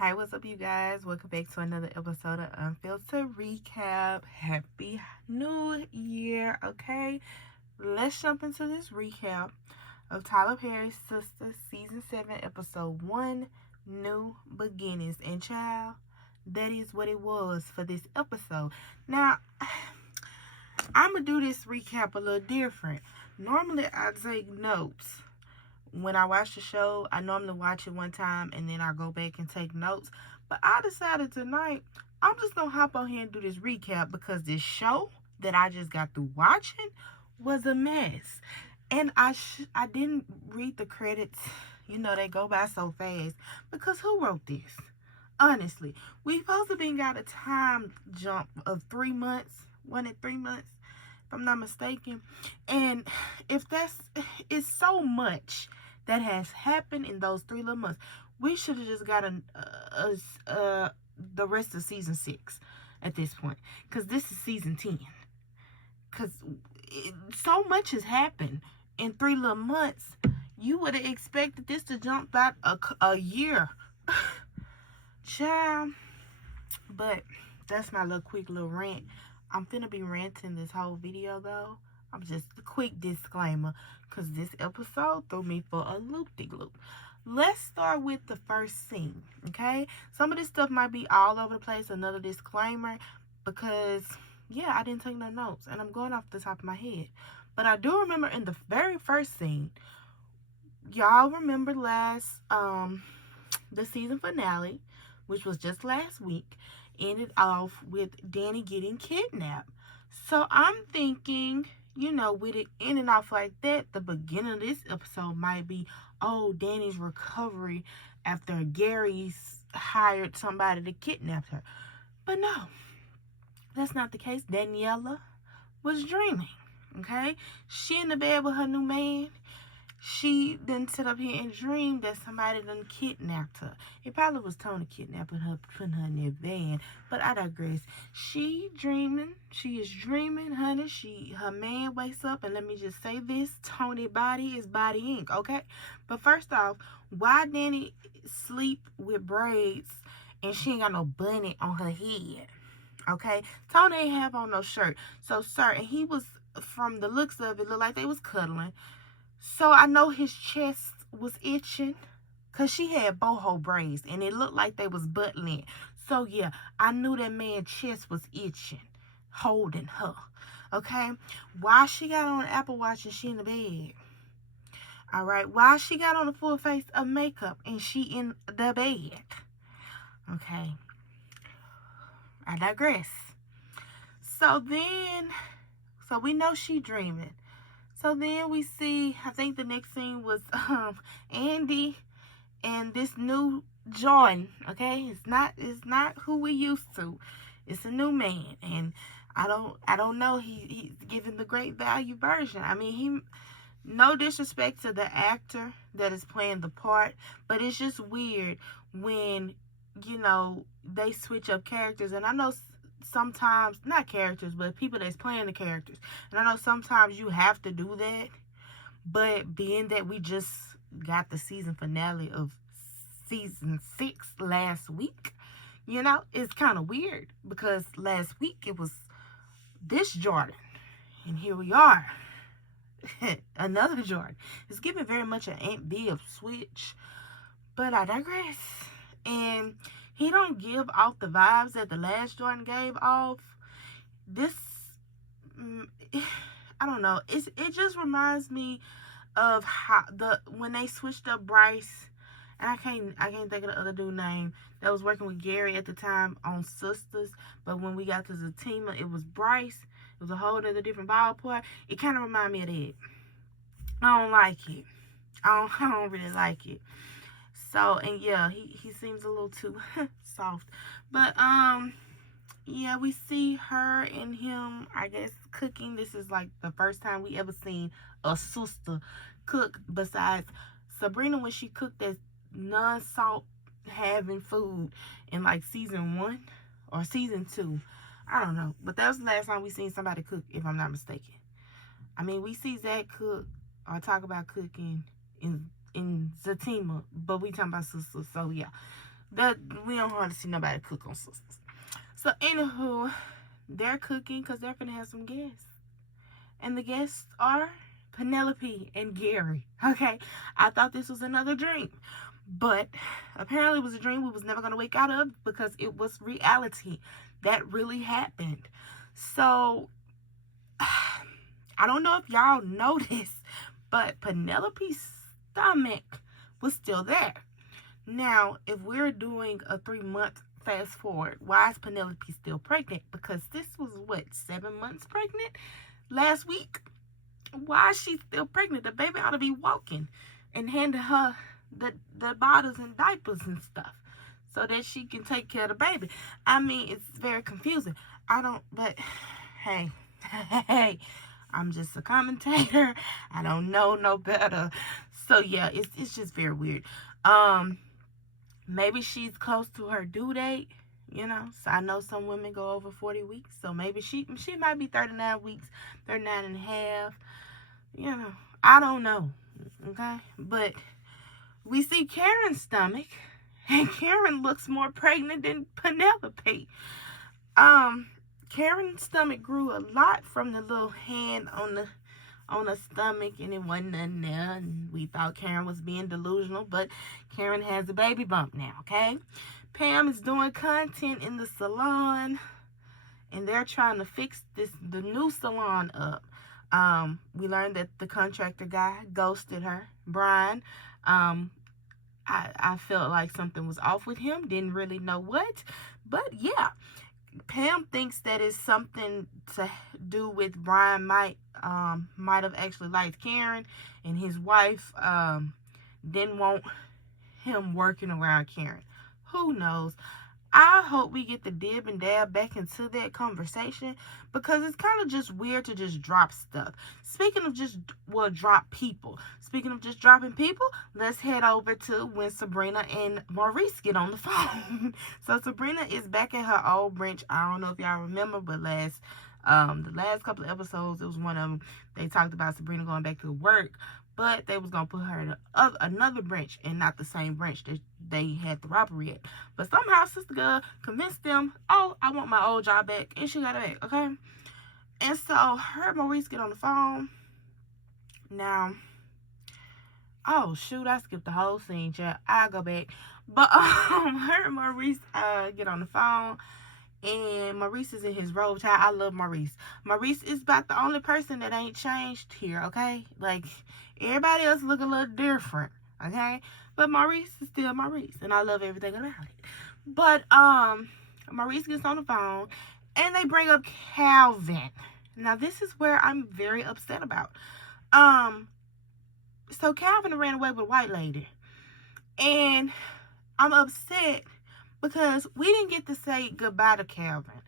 Hi, what's up, you guys? Welcome back to another episode of Unfiltered Recap. Happy New Year, okay? Let's jump into this recap of Tyler Perry's Sistas, Season 7, Episode 1, New Beginnings. And child, that is what it was for this episode. Now, I'm going to do this recap a little different. Normally, I take notes. When I watch the show, I normally watch it one time and then I go back and take notes. But I decided tonight, I'm just going to hop on here and do this recap because this show that I just got through watching was a mess. And I didn't read the credits. You know, they go by so fast. Because who wrote this? Honestly, we supposed to be got a time jump of 3 months. Wasn't it 3 months? If I'm not mistaken. And if it's so much that has happened in those 3 little months, we should have just gotten the rest of season 6 at this point, because this is season 10. Because so much has happened in 3 little months. You would have expected this to jump out a year. Child. But that's my quick little rant. I'm finna be ranting this whole video though. I'm just a quick disclaimer because this episode threw me for a loop-de-loop. Let's start with the first scene, okay? Some of this stuff might be all over the place. Another disclaimer because, yeah, I didn't take no notes and I'm going off the top of my head. But I do remember in the very first scene, y'all remember the season finale, which was just last week, ended off with Danny getting kidnapped. So I'm thinking, with it ending off like that, the beginning of this episode might be, oh, Danny's recovery after Gary's hired somebody to kidnap her. But no, that's not the case. Daniela was dreaming, okay? She in the bed with her new man. She didn't sit up here and dream that somebody done kidnapped her. It probably was Tony kidnapping her, putting her in their van. But I digress. She is dreaming, honey. Her man wakes up, and let me just say this: Tony body is body ink, okay? But first off, why Danny sleep with braids and she ain't got no bunny on her head? Okay, Tony ain't have on no shirt. So, sir, and he was, from the looks of it, looked like they was cuddling. So I know his chest was itching because she had boho braids and it looked like they was buttling. So yeah, I knew that man's chest was itching, holding her. Okay? Why she got on an Apple Watch and she in the bed? All right. Why she got on a full face of makeup and she in the bed? Okay. I digress. So we know she dreaming. So then we see, I think the next scene was Andy and this new Jordan, okay? It's not who we used to. It's a new man, and I don't know, he's giving the great value version. I mean, no disrespect to the actor that is playing the part, but it's just weird when, they switch up characters. And I know sometimes, not characters, but people that's playing the characters. And I know sometimes you have to do that. But being that we just got the season finale of season 6 last week, it's kind of weird. Because last week it was this Jordan. And here we are. Another Jordan. It's giving very much an Aunt B of switch. But I digress. And he don't give off the vibes that the last Jordan gave off. This, I don't know. It just reminds me of how when they switched up Bryce, and I can't think of the other dude's name that was working with Gary at the time on SISTAS. But when we got to Zatima, it was Bryce. It was a whole other different ballpark. It kind of reminded me of that. I don't like it. I don't really like it. So, and yeah, he seems a little too soft. But, yeah, we see her and him, I guess, cooking. This is like the first time we ever seen a sister cook besides Sabrina when she cooked that non-salt having food in like season 1 or season 2. I don't know. But that was the last time we seen somebody cook, if I'm not mistaken. I mean, we see Zach cook or talk about cooking in Zatima, but we talking about sisters, so yeah. That we don't hardly see nobody cook on Sistas. So anywho, they're cooking because they're gonna have some guests, and the guests are Penelope and Gary. Okay, I thought this was another dream, but apparently it was a dream we was never gonna wake out of because it was reality that really happened. So I don't know if y'all noticed, but Penelope's stomach was still there. Now, if we're doing a 3 month fast forward, why is Penelope still pregnant? Because this was what, 7 months pregnant last week? Why is she still pregnant? The baby ought to be walking and handing her the bottles and diapers and stuff so that she can take care of the baby. I mean, it's very confusing. I don't, but hey, hey, I'm just a commentator. I don't know no better. So yeah, it's just very weird. Maybe she's close to her due date, you know. So I know some women go over 40 weeks. So maybe she might be 39 weeks, 39 and a half. You know, I don't know. Okay? But we see Karen's stomach, and Karen looks more pregnant than Penelope. Karen's stomach grew a lot from the little hand on the stomach, and it wasn't nothing there, and we thought Karen was being delusional, but Karen has a baby bump now. Okay, Pam is doing content in the salon, and they're trying to fix the new salon up. We learned that the contractor guy ghosted her, Brian. I felt like something was off with him, didn't really know what, but yeah, Pam thinks that it's something to do with Brian might have actually liked Karen, and his wife didn't want him working around Karen. Who knows? I hope we get the dib and dab back into that conversation, because it's kind of just weird to just drop stuff. Speaking of drop people. Speaking of just dropping people, let's head over to when Sabrina and Maurice get on the phone. So Sabrina is back at her old branch. I don't know if y'all remember, but the last couple of episodes, it was one of them. They talked about Sabrina going back to work, but they was going to put her in another branch and not the same branch that they had the robbery at. But somehow Sister Girl convinced them, oh, I want my old job back, and she got it back, okay? And so her and Maurice get on the phone. Now, oh, shoot, I skipped the whole scene, chat. I'll go back. But her and Maurice get on the phone, and Maurice is in his robe. Child, I love Maurice. Maurice is about the only person that ain't changed here, okay? Like, everybody else look a little different, okay? But Maurice is still Maurice, and I love everything about it. But Maurice gets on the phone, and they bring up Calvin. Now, this is where I'm very upset about. So Calvin ran away with a white lady, and I'm upset because we didn't get to say goodbye to Calvin.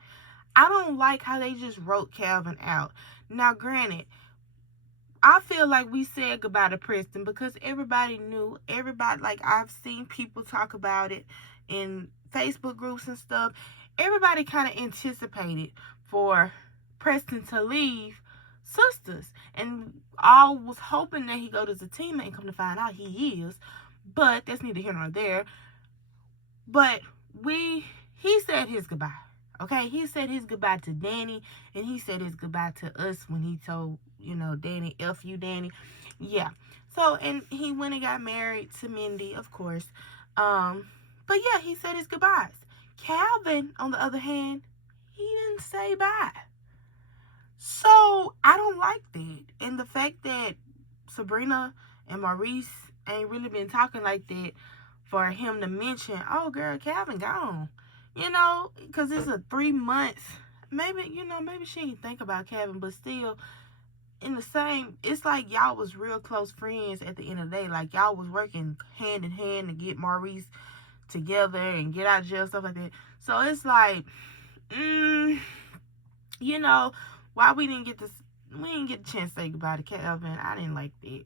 I don't like how they just wrote Calvin out. Now, granted, I feel like we said goodbye to Preston because everybody knew. Everybody, like, I've seen people talk about it in Facebook groups and stuff. Everybody kind of anticipated for Preston to leave Sistas, and all was hoping that he go to Zatima, and come to find out he is. But that's neither here nor there. But he said his goodbye. Okay, he said his goodbye to Danny, and he said his goodbye to us when he told, Danny, F you, Danny. Yeah. So, and he went and got married to Mindy, of course. But yeah, he said his goodbyes. Calvin, on the other hand, he didn't say bye. So, I don't like that. And the fact that Sabrina and Maurice ain't really been talking like that for him to mention, oh, girl, Calvin gone. Because it's a 3 months. Maybe she didn't think about Calvin, but still, in the same, it's like y'all was real close friends at the end of the day. Like, y'all was working hand in hand to get Maurice together and get out of jail, stuff like that. So it's like, why we didn't get a chance to say goodbye to Calvin. I didn't like that.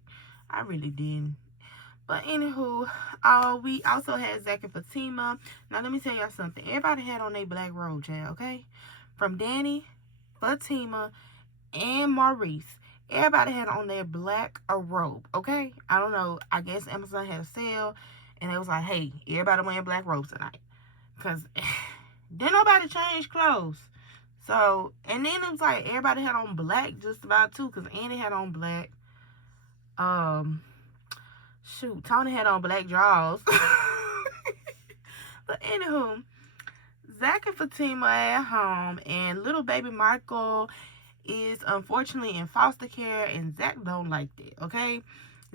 I really didn't. But anywho, we also had Zach and Fatima. Now, let me tell y'all something. Everybody had on their black robe, child, okay? From Danny, Fatima, and Maurice. Everybody had on their black robe, okay? I don't know. I guess Amazon had a sale, And it was like, hey, everybody wearing black robes tonight. Because didn't nobody change clothes. So, and then it was like everybody had on black just about too. Because Andy had on black. Tony had on black drawers. But anywho, Zach and Fatima are at home. And little baby Michael is unfortunately in foster care. And Zach don't like that, okay?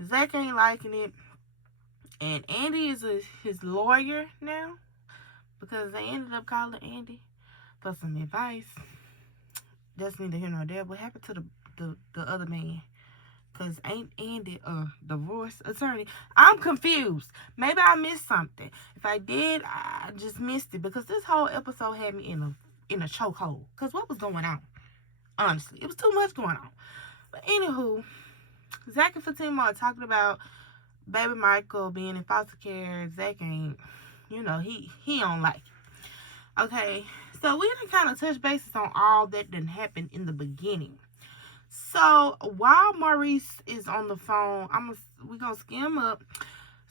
Zach ain't liking it. And Andy is his lawyer now, because they ended up calling Andy for some advice. That's neither here nor there. What happened to the other man? Because ain't Andy a divorce attorney? I'm confused. Maybe I missed something. If I did, I just missed it, because this whole episode had me in a chokehold. Because what was going on? Honestly, it was too much going on. But anywho, Zach and Fatima are talking about baby Michael being in foster care. Zach ain't, he don't like it. Okay, so we done kind of touch bases on all that done happened in the beginning. So while Maurice is on the phone, we gonna skim up.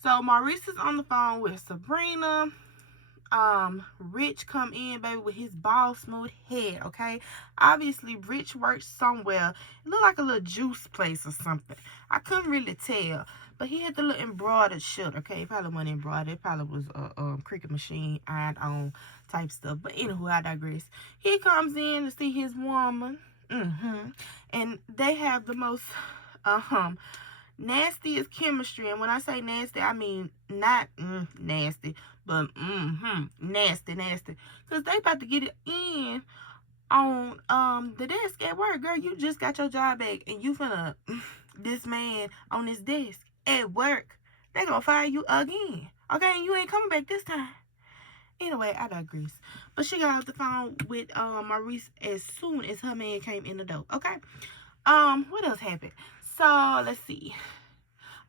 So Maurice is on the phone with Sabrina. Rich come in, baby, with his bald smooth head, okay? Obviously, Rich works somewhere. It looked like a little juice place or something. I couldn't really tell. But he had the little embroidered shirt, okay? It probably wasn't embroidered. It probably was a cricket machine, ironed on type stuff. But anywho, I digress. He comes in to see his woman. And they have the most nastiest chemistry. And when I say nasty, I mean not nasty, but nasty. Because they about to get it in on the desk at work. Girl, you just got your job back, and you finna this man on this desk at work. They gonna fire you again, okay? And you ain't coming back this time. Anyway, I digress. But she got off the phone with Maurice as soon as her man came in the door, okay? What else happened? So let's see.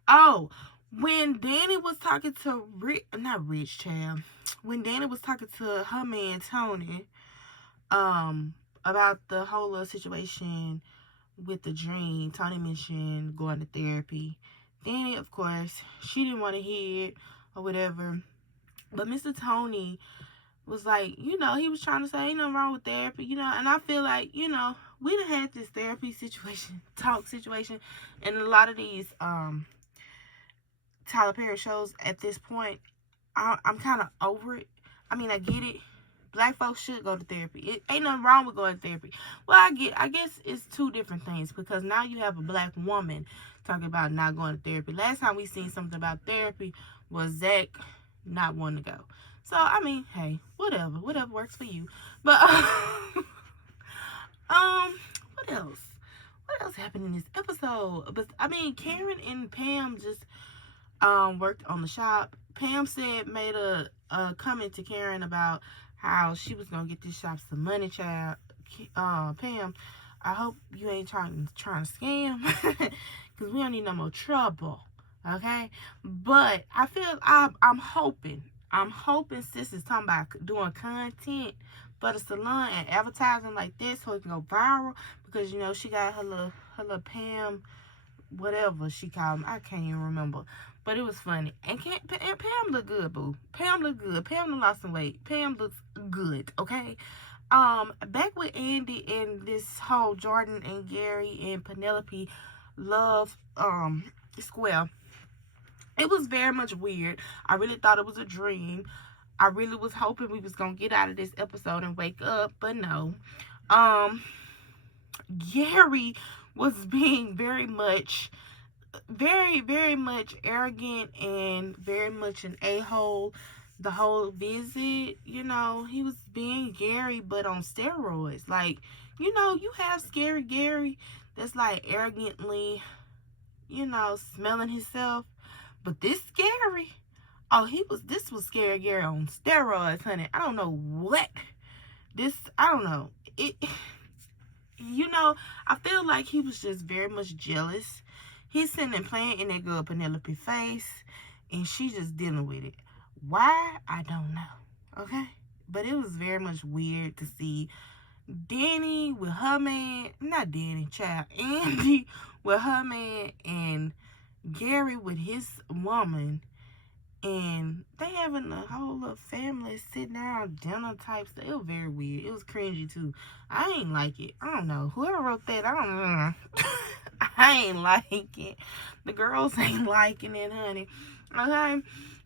Oh, when Danny was talking to when Danny was talking to her man Tony, about the whole little situation with the dream, Tony mentioned going to therapy. Danny, of course, she didn't want to hear it or whatever. But Mr. Tony was like, he was trying to say ain't nothing wrong with therapy, and I feel like, we done had this therapy talk situation, and a lot of these Tyler Perry shows at this point. I'm kind of over it. I mean, I get it. Black folks should go to therapy. It ain't nothing wrong with going to therapy. Well, I guess it's two different things, because now you have a black woman talking about not going to therapy. Last time we seen something about therapy was Zach not wanting to go. So, I mean, hey, whatever works for you. But, what else? What else happened in this episode? But, I mean, Karen and Pam just worked on the shop. Pam made a comment to Karen about how she was gonna get this shop some money, child. Pam, I hope you ain't trying to scam, because we don't need no more trouble, okay? But I feel I'm hoping sis is talking about doing content for the salon and advertising like this so it can go viral, because she got her little Pam, whatever she called him. I can't even remember. But it was funny. And Pam looked good, boo. Pam looked good. Pam done lost some weight. Pam looks good, okay? Back with Andy and this whole Jordan and Gary and Penelope love square. It was very much weird. I really thought it was a dream. I really was hoping we was going to get out of this episode and wake up, but no. Gary was being very much arrogant and very much an a-hole the whole visit. He was being Gary, but on steroids. Like, you have scary Gary that's like arrogantly, smelling himself. But this Gary, this was scary Gary on steroids, honey. I don't know what I don't know. I feel like he was just very much jealous. He's sitting and playing in that girl Penelope's face, and she's just dealing with it. Why? I don't know. Okay? But it was very much weird to see Danny with her man, not Danny, child, Andy with her man, and Gary with his woman, And they having a whole little family sitting down, dinner type stuff. It was very weird. It was cringy too. I ain't like it. I don't know. Whoever wrote that, I don't know. I ain't like it. The girls ain't liking it, honey. Okay.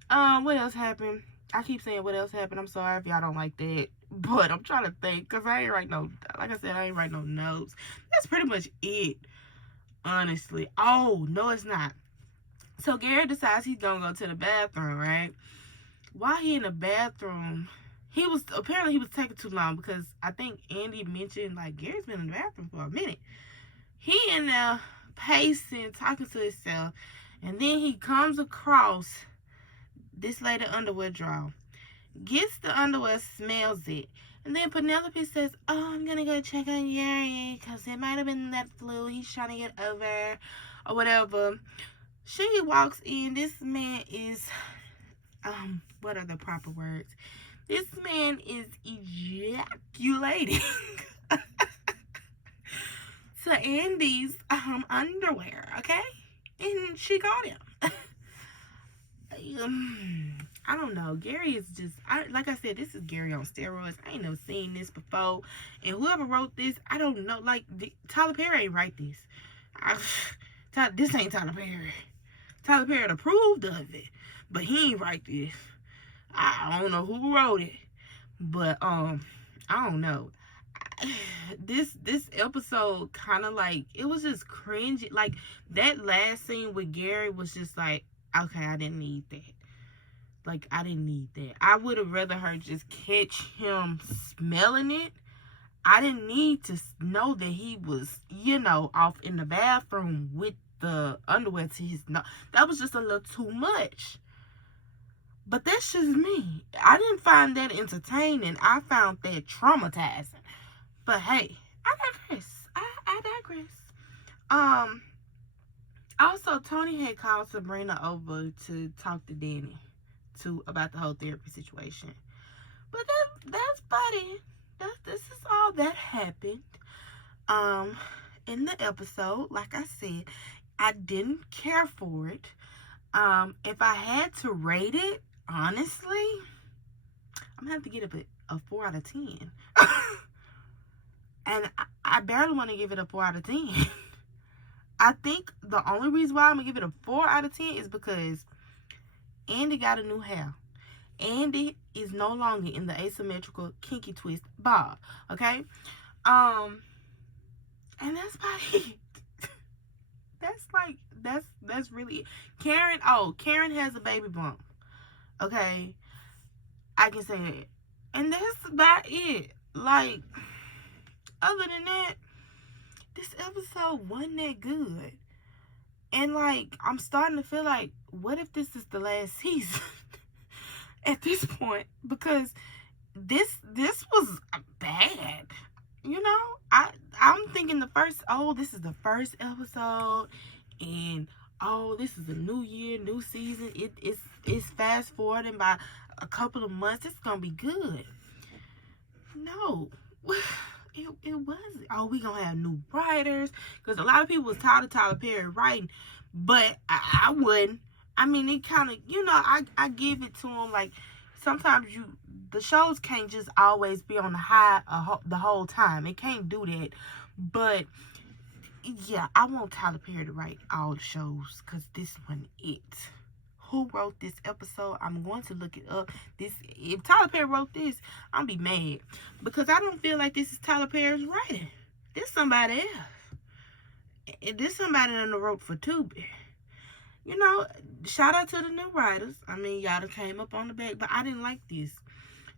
What else happened? I keep saying what else happened. I'm sorry if y'all don't like that. But I'm trying to think, because I ain't write no, like I said, I ain't write no notes. That's pretty much it, honestly. Oh, no, it's not. So Gary decides he's gonna go to the bathroom, right? While he in the bathroom, he was taking too long, because I think Andy mentioned, like, Gary's been in the bathroom for a minute. He in there pacing, talking to himself, and then he comes across this lady underwear drawer. Gets the underwear, smells it. And then Penelope says, oh, I'm going to go check on Gary because it might have been that flu he's trying to get over or whatever. She walks in. This man is, what are the proper words? This man is ejaculating to Andy's underwear, okay? And she got him. I don't know. Gary is just, like I said, this is Gary on steroids. I ain't never seen this before. And whoever wrote this, I don't know. Like, Tyler Perry ain't write this. This ain't Tyler Perry. Tyler Perry approved of it, but he ain't write this. I don't know who wrote it, but I don't know. This episode kind of like, it was just cringy. Like, that last scene with Gary was just like, okay, I didn't need that. Like, I didn't need that. I would have rather her just catch him smelling it. I didn't need to know that he was, off in the bathroom with the underwear to his nose. That was just a little too much. But that's just me. I didn't find that entertaining. I found that traumatizing. But hey, I digress. I digress. Also, Tony had called Sabrina over to talk to Danny about the whole therapy situation. But that's about it. This is all that happened. In the episode, like I said, I didn't care for it. If I had to rate it, honestly, I'm gonna have to give it a 4 out of 10. And I barely want to give it a 4 out of 10. I think the only reason why I'm gonna give it a 4 out of 10 is because Andy got a new hair. Andy is no longer in the asymmetrical kinky twist bob. Okay? And that's about it. That's really it. Karen has a baby bump. Okay? I can say that. And that's about it. Like, other than that, this episode wasn't that good. And, like, I'm starting to feel like, what if this is the last season at this point? Because this was bad. I'm thinking this is the first episode, and this is a new year, new season. It's fast forwarding by a couple of months. It's gonna be good. No. It wasn't. Oh, we gonna have new writers, because a lot of people was tired of Tyler Perry writing, but I wouldn't. I mean, it kind of, I give it to him. Like, sometimes the shows can't just always be on the high the whole time. It can't do that. But yeah, I want Tyler Perry to write all the shows, because this wasn't it. Who wrote this episode? I'm going to look it up. If Tyler Perry wrote this, I'll be mad, because I don't feel like this is Tyler Perry's writing. This somebody else. This somebody that wrote for Tubi. Shout out to the new writers. I mean, y'all done came up on the back, but I didn't like this.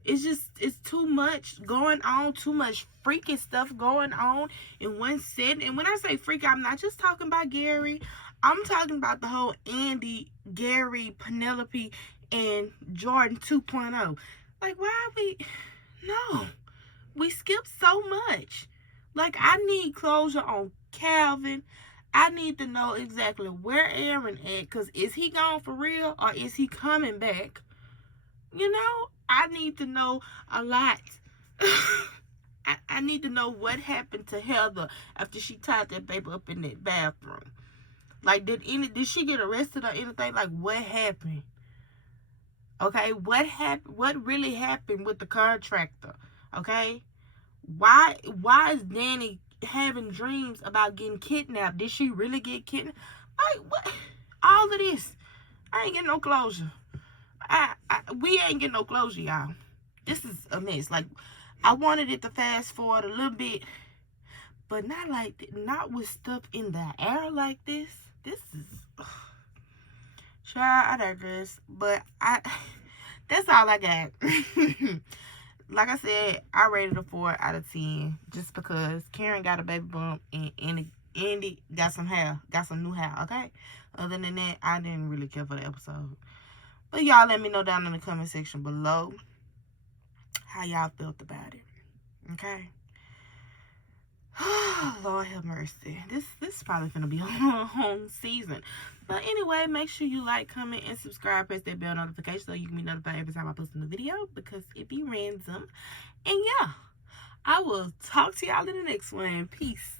It's too much going on, too much freaky stuff going on in one setting. And when I say freaky, I'm not just talking about Gary. I'm talking about the whole Andy, Gary, Penelope, and Jordan 2.0. Like, why we skipped so much. Like, I need closure on Calvin. I need to know exactly where Aaron at, because is he gone for real, or is he coming back? I need to know a lot. I need to know what happened to Heather after she tied that baby up in that bathroom. Like, did she get arrested or anything? Like, what happened? Okay, what really happened with the contractor? Okay, why is Danny having dreams about getting kidnapped? Did she really get kidnapped? Like what? All of this, I ain't getting no closure. We ain't getting no closure, y'all. This is a mess. Like, I wanted it to fast forward a little bit, but not with stuff in the air like this. This is, child, I digress. But that's all I got. Like I said, I rated a 4 out of 10 just because Karen got a baby bump and Andy got some new hair. Okay. Other than that, I didn't really care for the episode. But y'all let me know down in the comment section below how y'all felt about it. Okay. Lord have mercy. This is probably gonna be a long season. But anyway, make sure you like, comment, and subscribe. Press that bell notification so you can be notified every time I post a new video because it be random. And yeah, I will talk to y'all in the next one. Peace.